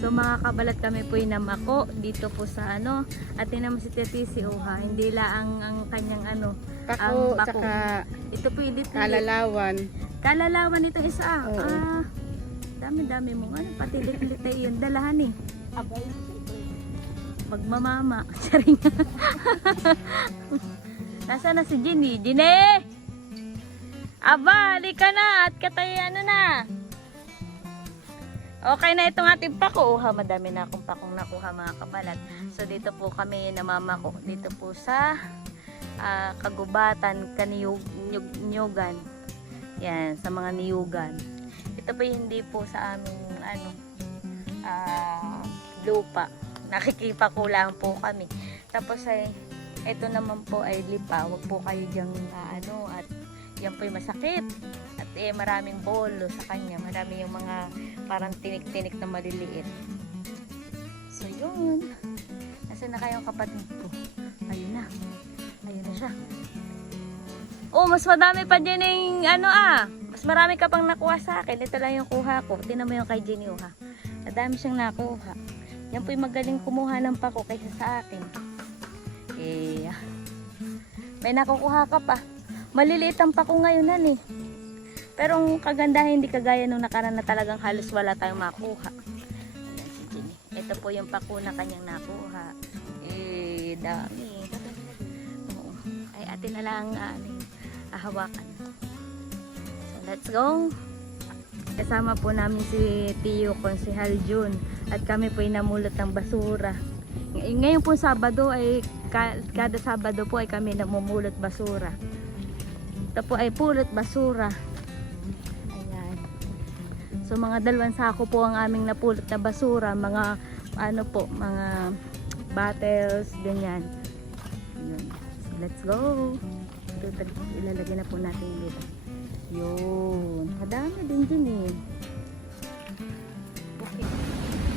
mga kabalat kami po namako dito po sa ano. At naman si Teti si Oha. Hindi la ang, ang kanyang ano. Pako, Ang pako. tsaka Ito po dito. kalalawan. Kalalawan ito isa. ah. Oo. Ah, dami-dami mo. Ano, pati litlit yun. Dalahan eh. Abay. Magmamama. Charing. Nasaan na si Ginny? Ginny! Aba, halika na at katay ano na. Okay na itong ating pako. Uha, madami na akong pakong nakuha mga kabalat. So dito po kami namamako. Dito po sa ah, kagubatan, kaniyugan. Yan, sa mga niyugan. Ito po hindi po sa aming ano, ah, lupa. Nakikipako lang po kami. Tapos ay, ito naman po ay lipa. Huwag po kayo diyang ah, ano, at yan po masakit. Eh, maraming bolo sa kanya. Marami yung mga parang tinik-tinik na maliliit. So, yun. Nasaan na kayong kapatid ko? Ayun na. Ayun na siya. Oh, mas madami pa dyan yung ano ah. Mas marami ka pang nakuha sa akin. Ito lang yung kuha ko. Tingnan mo yung kay Jenny oh, ha. Madami siyang nakuha. Yan po yung magaling kumuha ng pako kaysa sa akin. Eh, ah. may nakukuha ka pa. Maliliit ang pako ngayon nan eh. Pero ang kagandahan hindi kagaya nung nakaraan na talagang halos wala tayong makuha. Ito po yung pako na kanyang nakuha. Eh, dami. Oo. Ay, atin na lang yun, ahawakan. So, let's go. Kasama po namin si Tio Konsehal Jun at kami po ay namulot ng basura. Ngay- Ngayon po Sabado ay ka- kada Sabado po ay kami namumulot basura. Ito po ay pulot basura. So mga dalawang sako po ang aming napulot na basura, mga ano po, mga bottles, ganyan. Yun. Let's go. Ito, ilalagay na po natin dito. Yun. Madami din din eh. Okay.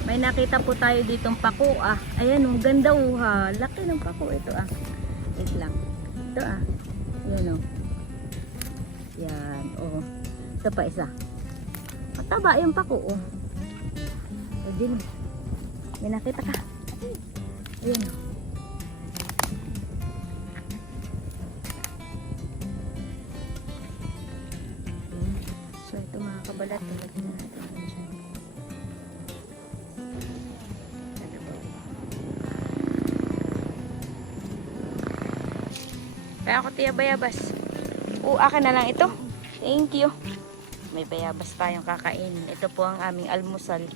May nakita po tayo ditong pako ah. Ayan, ang ganda oh ha. Laki ng pako ito ah. Wait lang. Ito ah. Yan oh. Yan. Oh. Ito pa isa. Mataba yung pako oh. O din. May nakita ka. Ayan. So ito mga kabalat, tulad na natin. Ito. Kaya ako tiya bayabas. Oo, akin na lang ito. Thank you. May bayabas tayong kakainin. Ito po ang aming almusal.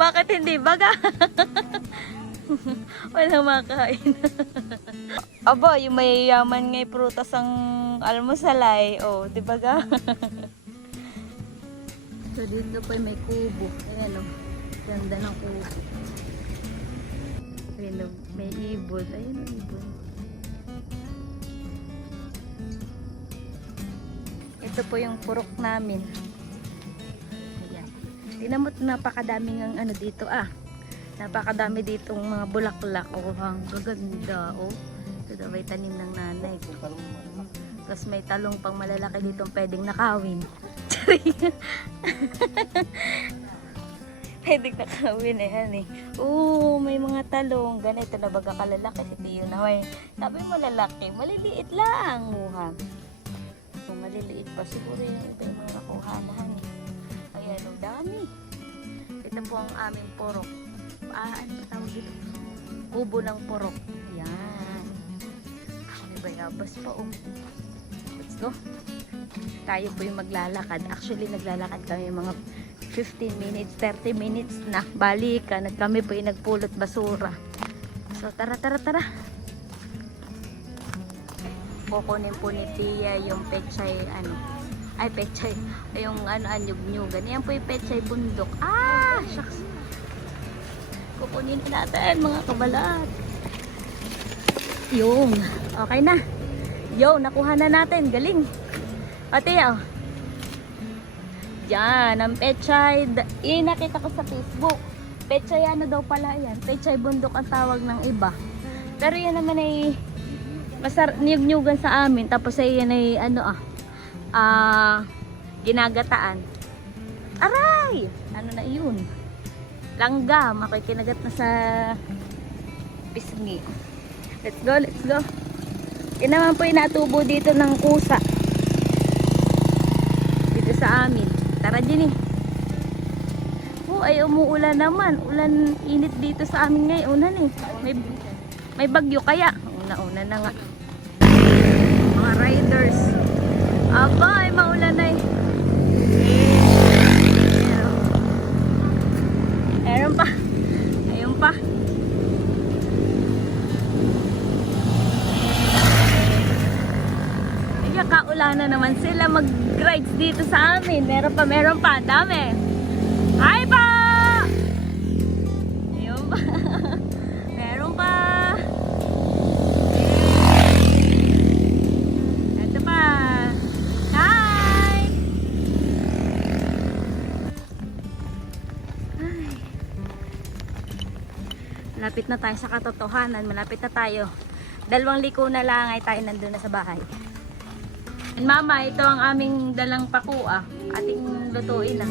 Bakit hindi baga? Walang makain. Aba, yung mayayaman ngay prutas ang almusalay. Oh, di ba ga? so dito pa may kubo. Ayan oh. Ganda ng kubo. Ayan oh, may ibon. Ayan oh, ibon. Ito po yung purok namin. Ayan. Tingnan mo, napakadaming ano dito ah. Napakadami ditong mga bulaklak. Oh, ang gaganda. Oh. Ito daw may tanim ng nanay. Tapos may talong pang malalaki dito pwedeng nakawin. Pwedeng nakawin eh, han eh. Oo, may mga talong. Ganito na baga kalalaki. Hindi yun na. Sabi mo lalaki, maliliit lang. Muha. Maliliit pa, siguro yung iba yung mga nakuha na han eh. Ayan, ang dami. Ito po ang aming porok. Ah, ano ba tawag dito? Kubo ng porok. Yan. May bayabas pa oh. Let's go. Tayo po yung maglalakad. Actually, naglalakad kami mga 15 minutes, 30 minutes na. Balikan. At kami po yung nagpulot basura. So, tara, tara, tara. Kukunin po ni Tia yung pechay, ano, ay pechay, yung ano, anyug-nyugan. Yan po yung pechay bundok. Ah, shucks. Kukunin natin mga kabalat. Yung, okay na. Yo, nakuha na natin. Galing. Pati oh. Yan, ang pechay. da- Eh, nakita ko sa Facebook. Pechay ano daw pala yan. Pechay bundok ang tawag ng iba. Pero yan naman ay masar niyug-nyugan sa amin. Tapos ay yan ay ano ah, ah, ginagataan. Aray! Ay! Ano na yun? Langgam. Ako'y kinagat na sa pisngi. Let's go, let's go. Yan naman po yung natubo dito ng kusa. Dito sa amin. Tara din eh. Oh, ay umuulan naman. Ulan init dito sa amin ngayon eh. May, may bagyo kaya. Una-una na nga. Mga riders. Aba, ay maulan na eh. Meron. Meron pa. Ayun pa. Kaya kaulanan naman sila mag-rides dito sa amin. Meron pa, meron pa. Dami. Hi pa! Ayun pa. meron pa. Ito pa. Hi! Ay. Malapit na tayo sa katotohanan. Malapit na tayo. Dalawang liko na lang ay tayo nandun na sa bahay. And mama, ito ang aming dalang pakua. Ating lutuin na.